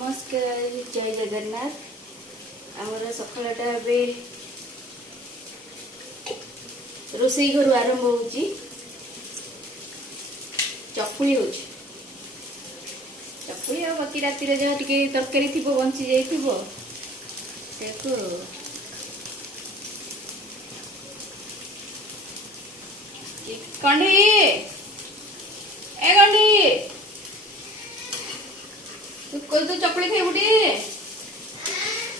नमस्कार जय जगन्नाथ आमर सकाळटा रोसई घर आरंभ हो चकुली हो चकुली आ बाकी राति जहाँ टे तरकारी थी बंची जाइए कंडी ए कंडी तू चकुली खाइबू टी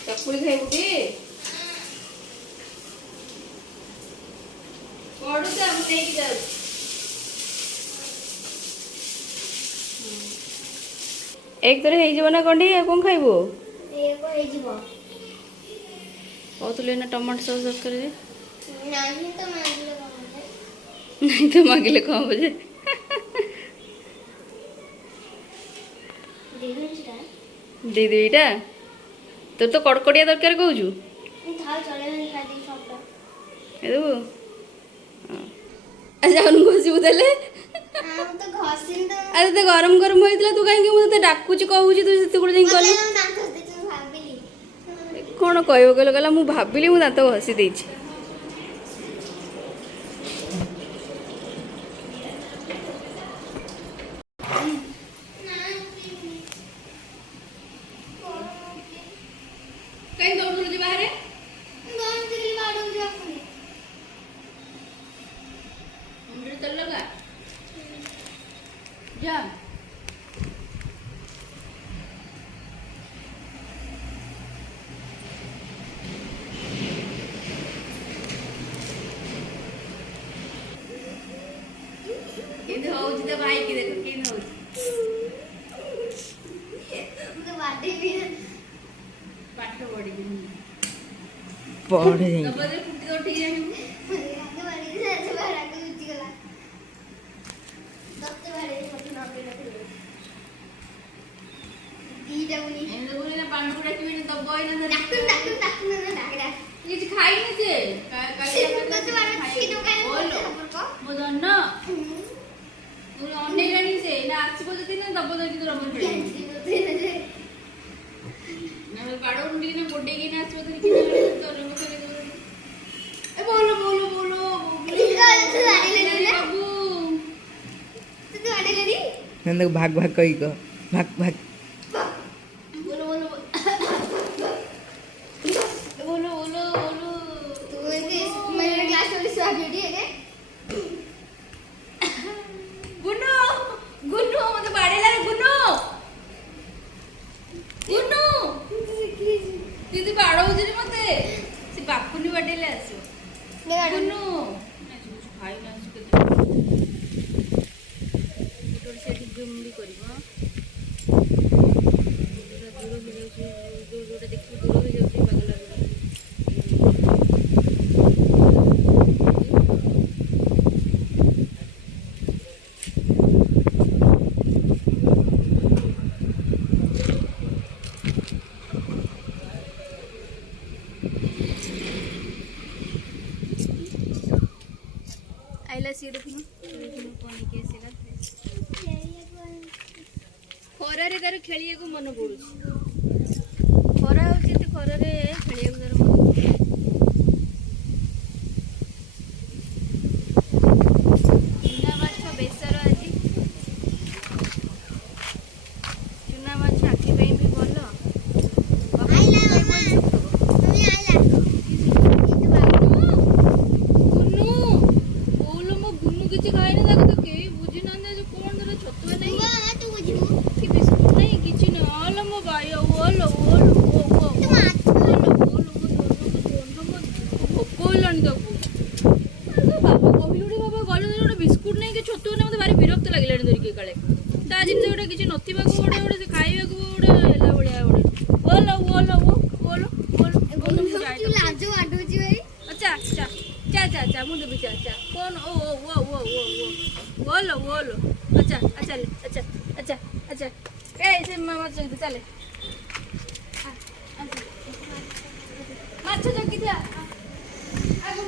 चकुली खाइबू टी पड़ू जा नहीं जा एक तरह हो ना कंडी कौन खाइबू कहतुले ना टमाटो सॉस दरकार जे नहीं तो मांगले कौन बजे दीदीटा तो तो कड़कड़िया दरकार कहूँ जाऊन घोषबू देले अरे तो गरम गरम होता तू कहीं मुझे डाकुची कहूँ तू से कल कौन कह कहला मुझे भाविली मुझे दाँत घसी देती कहीं दौड़ जी बाहर मुंडे चल लगा जा केंद्र हो जिते भाई की देखो केंद्र हो तो बाटे भी पाठ पढ़ी पढ़े नहीं तब दे कुटी तो ठीक है आगे वाली से ऐसे बाहर आके उठी गला दत्ते बारे फोटो ना पे दीटा उनी एंड बोले ना पांडुड़ा की मैंने तब बॉय ना डाकू ना डाकरा ये खाई नहीं से काले दत्ते बारे सीनो काई बोलो बोलो ना तू अन्य रानी से ना आसी को जति ना दब दब की तो रमन पड़े बाड़ो उंडी ने बोडे की ना आसो तरी की तो रमन करे ए बोलो बोलो बोलो तू आड़े ले ना बाबू तू आड़े ले दी नंद भाग भाग कई को भाग भाग बोलो बोलो बोलो बोलो बोलो तू ये मेरे क्लास वाली स्वाद रेडी है गुन्नू गुन्नू मत बाड़े ला गुन्नू गुन्नू दीदी बाड़ो जे मते से बापुनी बाडेले आसो गुन्नू खाई ना सुके टोटल सेठी जुमडी करबो दूर हो जाउची जोटा देखि दूर हो जाउची पागल आइला सी देखिनु कोन के सेला खरा रे तार खेलिया को मन पड़ुछि खरा होछि त खरा रे खेलिया को तार मन चुना माछ बेसर आज चुना माछ आखि पे भी बोलो आइला मम्मी आइला किसी खाई ना तो केही बुझी ना जो कोन दर छतुआ नहीं बा तू बुझी कि बिस्कुट नहीं किछि न आलो मो भाई ओलो ओलो ओ ओ तू माछ ओलो ओलो दोनो भोकोइलानी दबु बाबा कहिलुडी बाबा गलो जोडे बिस्कुट नहीं कि छतुआ नहीं मते भारी विरक्त लागिलानी दरिके काले ता जिन जोडे किछि नथिबा को ओडे से खाइबा को ओडे हेला बळिया ओडे ओलो ओलो ओलो ओलो ओलो लाजो आडोजी भाई अच्छा अच्छा चा चा चा मुझे भी चा चा कौन ओ बोलो बोलो अच्छा अच्छा ले अच्छा अच्छा अच्छा ऐसे मामा चल चले अच्छा जगी था आगु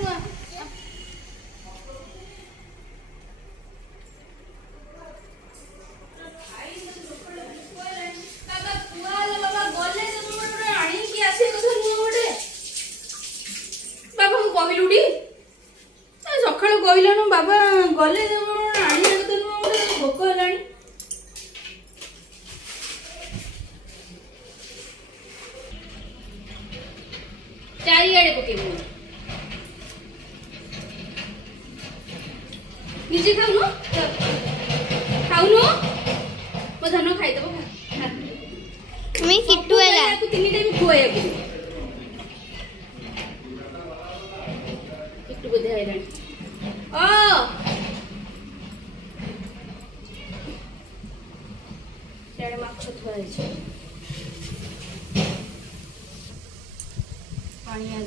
काका जाई पकेबो निजे खाउनु खाउनु मो धन खाइ दबो मैं किट्टू आला को तीन टाइम खुआया को किट्टू बोधे आइलानी ओ सेडे माछ थुआ है पानी आ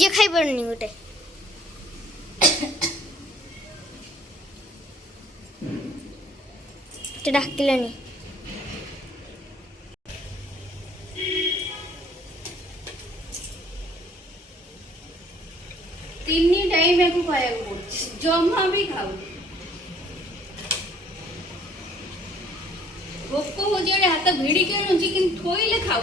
जे खाई पड़नी गोटे डाकिलानी तीन टाइम को खाया को जमा भी खाऊ भोक हो जे हाथ भिड़ी के नुची कि थोइले खाऊ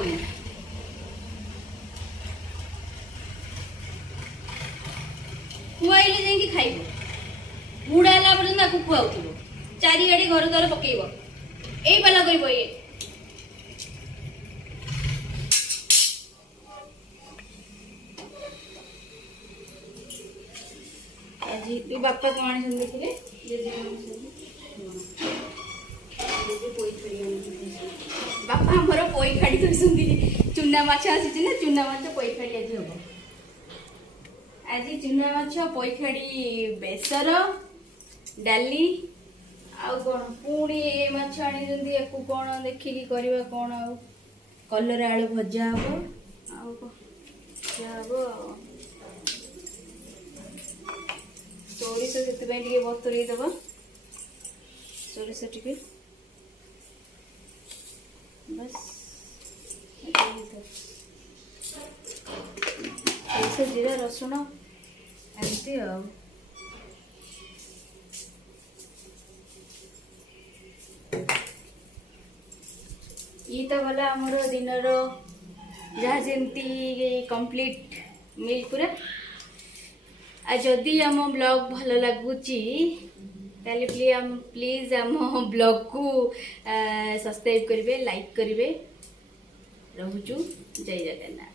खुआइले जाई खाइबो बुढ़ा ला पर्यंत आपको खुआउथिबो चारि गाड़ी घर द्वार पकेइबो एई बाला करिबो ये आज तू बापा कोण छन देखिले जे बापा हमर पोई खाड़ी करसुंदी चुना माछ आसी ना चुना माछ पोई खाड़ी आज हबो आज चुना माछ पोई खाड़ी बेसर डाली आउ कौन पुणी ए माछ आनी जंदी एको कौन देखिकी करबा कौन आउ कलर आलू भजा हबो आउ क्या हबो सोरिष सेते पई टिके बतुरई दबा सोरिष टिके बस ऐसे जीरा रसुण एमती आ ये तो भला हमर दिनर जहाँ जमती कंप्लीट मिल पूरा आ जदि आम ब्लॉग भल लगुची ताले प्लीज आम ब्लॉग को सब्सक्राइब करेंगे लाइक करेंगे रोचु जय जगन्नाथ।